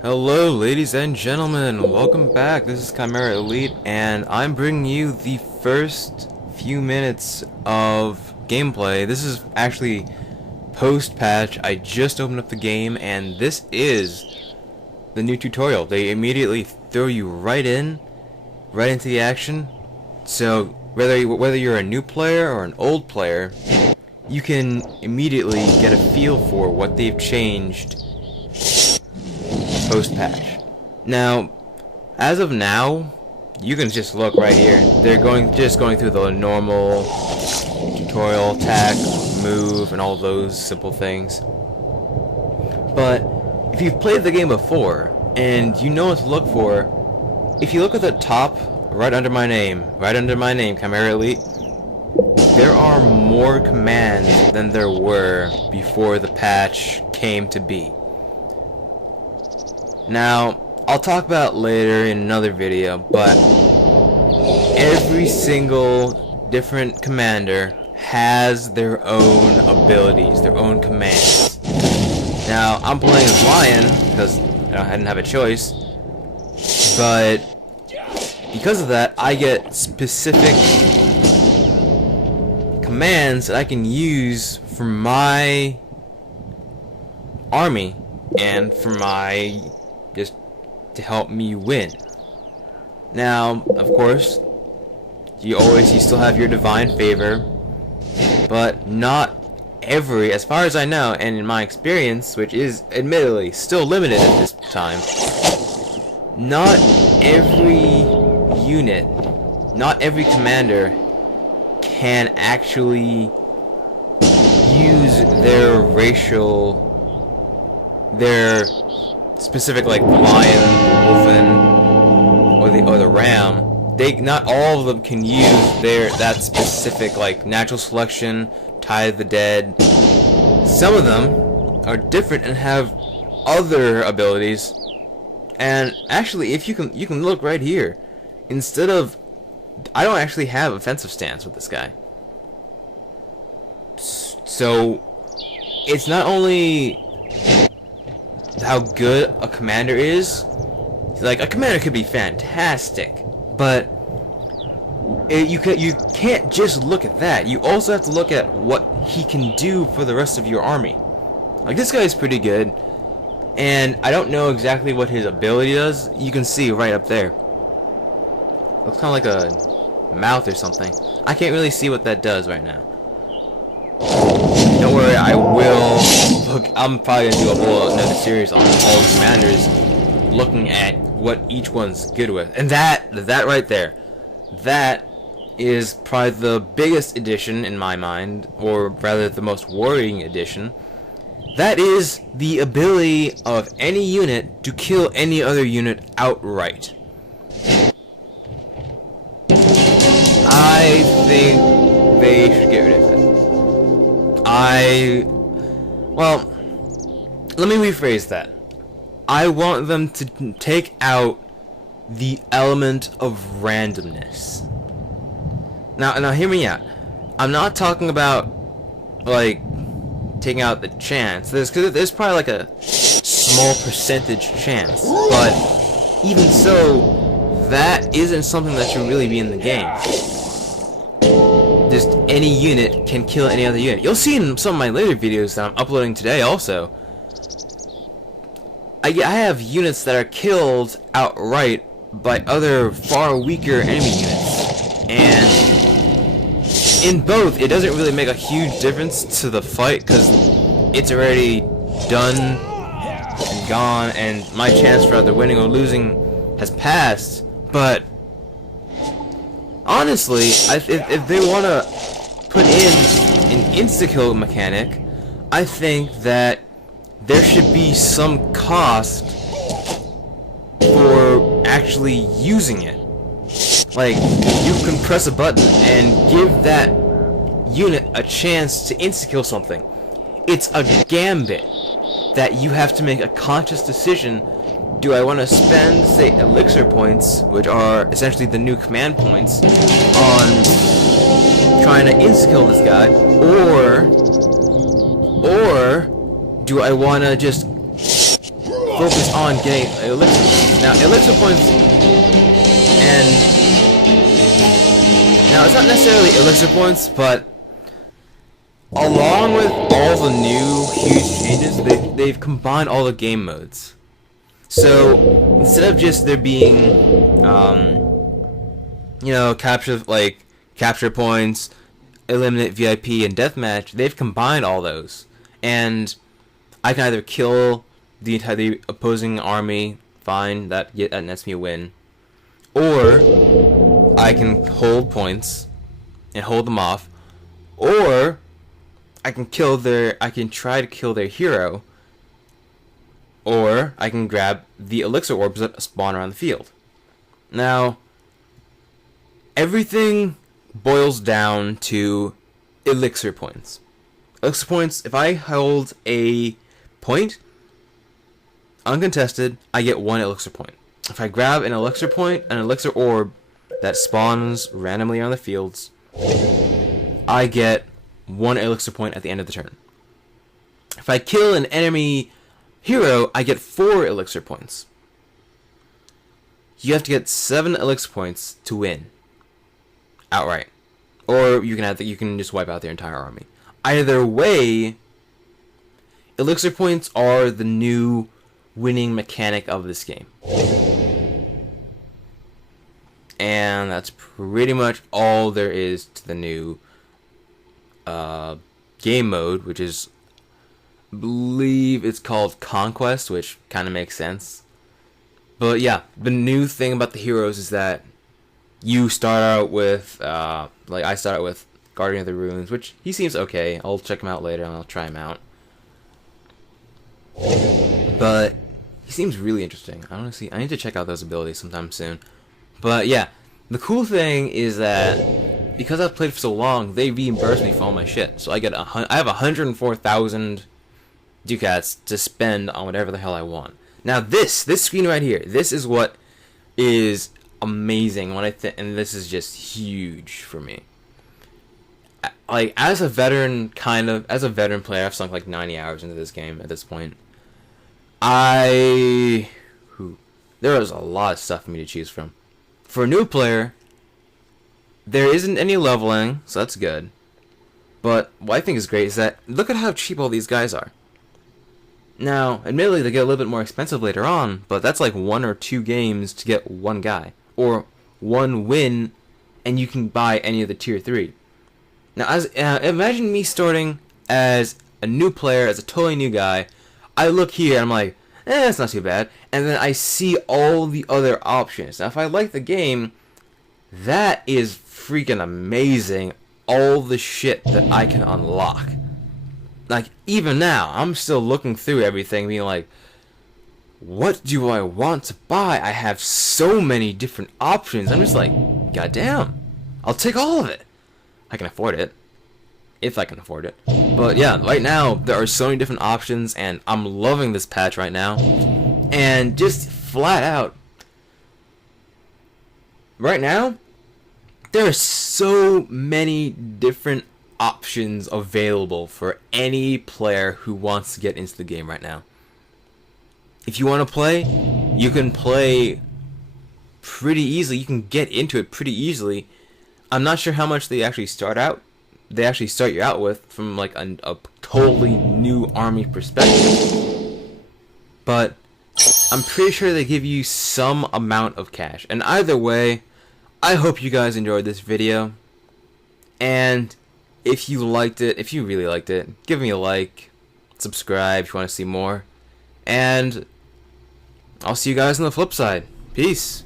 Hello, ladies and gentlemen. Welcome back. This is Chimera Elite, and I'm bringing you the first few minutes of gameplay. This is actually post-patch. I just opened up the game, and this is the new tutorial. They immediately throw you right into the action. So whether you're a new player or an old player, you can immediately get a feel for what they've changed post-patch. Now, as of now, you can just look right here. They're just going through the normal tutorial, attack, move, and all those simple things. But if you've played the game before and you know what to look for, if you look at the top, right under my name, Chimera Elite, there are more commands than there were before the patch came to be. Now, I'll talk about it later in another video, but every single different commander has their own abilities, their own commands. Now, I'm playing as Lion because I didn't have a choice, but because of that, I get specific commands that I can use for my army and for my just to help me win. Now, of course, you still have your divine favor, but not every, as far as I know, and in my experience, which is admittedly still limited at this time, not every unit, not every commander can actually use their specific, like the lion, the wolfen, or the ram. Not all of them can use that specific, like, natural selection, Tide of the Dead. Some of them are different and have other abilities. And actually, if you can look right here. Instead of, I don't actually have offensive stance with this guy. So it's not only how good a commander is. Like, a commander could be fantastic, but you can't just look at that. You also have to look at what he can do for the rest of your army. Like, this guy is pretty good, and I don't know exactly what his ability does. You can see right up there. Looks kind of like a mouth or something. I can't really see what that does right now. Don't worry, I will look. I'm probably gonna do another series on all the commanders, looking at what each one's good with. And that right there, that is probably the biggest addition in my mind, or rather the most worrying addition. That is the ability of any unit to kill any other unit outright. I think they should get rid of it. Well, let me rephrase that. I want them to take out the element of randomness. Now hear me out. I'm not talking about, like, taking out the chance. There's probably like a small percentage chance, but even so, that isn't something that should really be in the game. Just any unit can kill any other unit. You'll see in some of my later videos that I'm uploading today also. I have units that are killed outright by other far weaker enemy units. And in both, it doesn't really make a huge difference to the fight because it's already done and gone, and my chance for either winning or losing has passed. But honestly, if they want to put in an insta-kill mechanic, I think that there should be some cost for actually using it. Like, you can press a button and give that unit a chance to insta-kill something. It's a gambit that you have to make a conscious decision. Do I want to spend, say, elixir points, which are essentially the new command points, on trying to insta-kill this guy, or do I want to just focus on getting elixir points. Now, elixir points, and now it's not necessarily elixir points, but along with all the new huge changes, they've combined all the game modes. So instead of just there being, you know, capture points, eliminate VIP, and deathmatch, they've combined all those, and I can either kill the opposing army, fine, that nets me a win, or I can hold points and hold them off, or I can try to kill their hero, or I can grab the elixir orbs that spawn around the field. Now, everything boils down to elixir points. Elixir points, if I hold a point, uncontested, I get 1 elixir point. If I grab an elixir point, an elixir orb that spawns randomly on the fields, I get 1 elixir point at the end of the turn. If I kill an enemy hero, I get 4 elixir points. You have to get 7 elixir points to win outright, or you can just wipe out their entire army. Either way, elixir points are the new winning mechanic of this game, and that's pretty much all there is to the new game mode, which is, I believe it's called Conquest, which kind of makes sense. But yeah, the new thing about the heroes is that you start out with, like I start out with Guardian of the Ruins, which he seems okay. I'll check him out later and I'll try him out. But he seems really interesting. I need to check out those abilities sometime soon. But yeah, the cool thing is that because I've played for so long, they reimburse me for all my shit. So I have 104,000 ducats to spend on whatever the hell I want. Now this screen right here, this is what is amazing and this is just huge for me. Like as a veteran player, I've sunk like 90 hours into this game at this point. There is a lot of stuff for me to choose from. For a new player, there isn't any leveling, so that's good. But what I think is great is that look at how cheap all these guys are. Now, admittedly, they get a little bit more expensive later on, but that's like 1 or 2 games to get 1 guy, or 1 win, and you can buy any of the tier 3. Now, imagine me starting as a new player, as a totally new guy. I look here, and I'm like, it's not too bad, and then I see all the other options. Now, if I like the game, that is freaking amazing, all the shit that I can unlock. Like, even now, I'm still looking through everything, being like, what do I want to buy? I have so many different options. I'm just like, goddamn, I'll take all of it. I can afford it. If I can afford it. But yeah, right now, there are so many different options, and I'm loving this patch right now. And just flat out, right now, there are so many different options available for any player who wants to get into the game right now. If you want to play, you can play pretty easily. You can get into it pretty easily. I'm not sure how much they actually start you out with from like a totally new army perspective. But I'm pretty sure they give you some amount of cash. And either way, I hope you guys enjoyed this video. And if you really liked it, give me a like, subscribe if you want to see more. And I'll see you guys on the flip side. Peace.